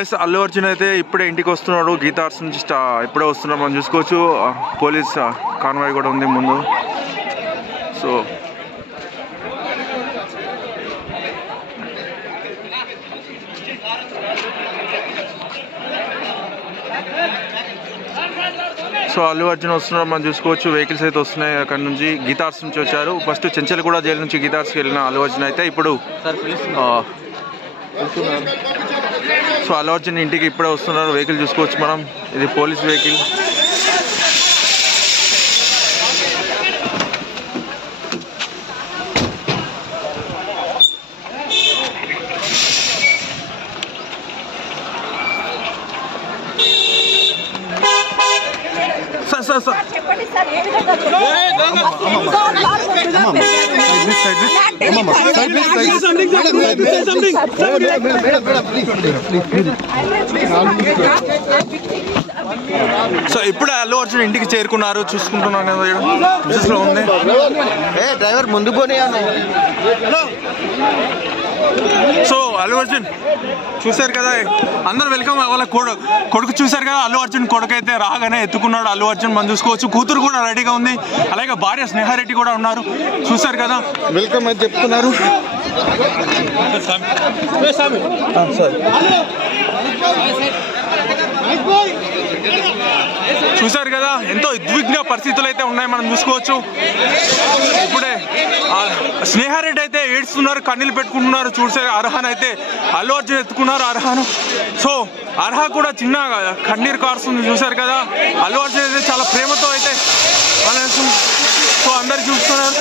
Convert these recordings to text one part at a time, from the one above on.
Yes Allu Arjun అయితే ఇప్పుడే ఇంటికి వస్తున్నాడు. గీతా ఆర్ట్స్ నుంచి ఇప్పుడే వస్తున్నాడు. మనం చూసుకోవచ్చు పోలీస్ కాన్వాయ్ కూడా ఉంది ముందు. సో అల్లు అర్జున్ వస్తున్నాడు. మనం చూసుకోవచ్చు వెహికల్స్ అయితే వస్తున్నాయి. అక్కడ నుంచి గీతా ఆర్ట్స్ నుంచి వచ్చారు. ఫస్ట్ చెంచల్గూడ జైలు నుంచి గీతా ఆర్ట్స్కి వెళ్ళిన అల్లు అర్జున్ అయితే ఇప్పుడు సో అల్లు అర్జున్ ఇంటికి ఇప్పుడే వస్తున్నారు. వెహికల్ చూసుకోవచ్చు మనం, ఇది పోలీస్ వెహికల్. సో ఇప్పుడే అల్లు అర్జున్ ఇంటికి చేరుకున్నారు. చూసుకుంటున్నాను కదా ఉంది. డ్రైవర్ ముందు పోనీ. సో అల్లు అర్జున్ చూశారు కదా, అందరు వెల్కమ్. వాళ్ళ కొడుకు చూశారు కదా, అల్లు అర్జున్ కొడుకు అయితే రాగానే ఎత్తుకున్నాడు అల్లు అర్జున్. మనం చూసుకోవచ్చు కూతురు కూడా రెడీగా ఉంది. అలాగే భార్య స్నేహారెడ్డి కూడా ఉన్నారు. చూశారు కదా, వెల్కమ్ అని చెప్తున్నారు. చూశారు కదా, ఎంతో ఉద్విగ్న పరిస్థితులు అయితే ఉన్నాయి. మనం చూసుకోవచ్చు ఇప్పుడే స్నేహారెడ్డి అయితే ఏడుస్తున్నారు, కన్నీళ్ళు పెట్టుకుంటున్నారు. చూసారు అర్హాన్ అయితే అల్లు అర్జున్ ఎత్తుకున్నారు అర్హాను. సో అర్హా కూడా చిన్న కన్నీరు కారుస్తుంది. చూశారు కదా, అల్లు అర్జున్ అయితే చాలా ప్రేమతో అయితే సో అందరు చూస్తున్నారు.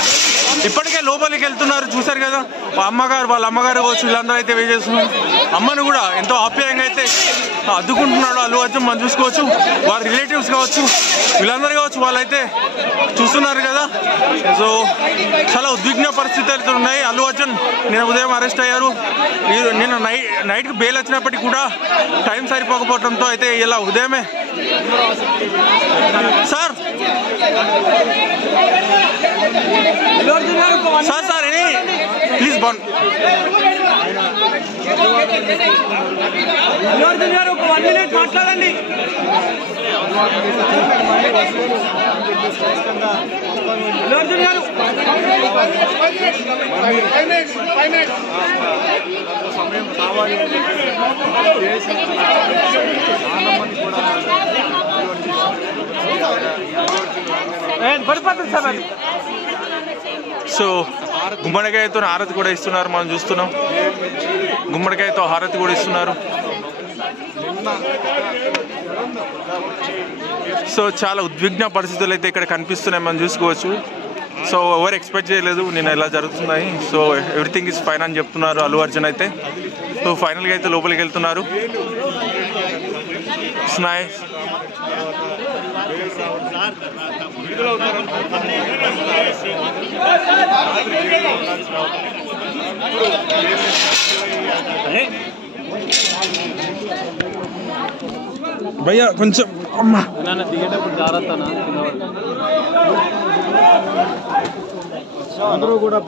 ఇప్పటికే లోపలికి వెళ్తున్నారు. చూశారు కదా, వాళ్ళ అమ్మగారు కావచ్చు, వీళ్ళందరూ అయితే వెయిట్ చేస్తున్నారు. అమ్మను కూడా ఎంతో ఆప్యాయంగా అయితే అద్దుకుంటున్నాడు అల్లు అర్జున్. మనం చూసుకోవచ్చు వారి రిలేటివ్స్ కావచ్చు, వీళ్ళందరూ కావచ్చు, వాళ్ళైతే చూస్తున్నారు కదా. సో చాలా ఉద్విగ్న పరిస్థితులు అయితే ఉన్నాయి. అల్లు అర్జున్ నిన్న ఉదయం అరెస్ట్ అయ్యారు. నిన్న నైట్కి బెయిల్ వచ్చినప్పటికీ కూడా టైం సరిపోకపోవడంతో అయితే ఇలా ఉదయమే సార్ సార్ ప్లీజ్ బాన్ అల్లు అర్జున్ గారు ఒక 1 minute మాట్లాడండి. అల్లు అర్జున్ గారు సమయం కావాలి. సో గుమ్మడికాయతో హారతి కూడా ఇస్తున్నారు. మనం చూస్తున్నాం గుమ్మడికాయతో హారతి కూడా ఇస్తున్నారు. సో చాలా ఉద్విగ్న పరిస్థితులు అయితే ఇక్కడ కనిపిస్తున్నాయి. మనం చూసుకోవచ్చు. సో ఎవరు ఎక్స్పెక్ట్ చేయలేదు నేను ఎలా జరుగుతున్నాయి. సో ఎవ్రీథింగ్ ఈజ్ ఫైన్ అని చెప్తున్నారు అల్లు అర్జున్ అయితే. సో ఫైనల్గా అయితే లోపలికి వెళ్తున్నారు. నైస్. భయ్యా కొంచెం అమ్మా దిగేటప్పుడు జాగ్రత్త. అందరూ కూడా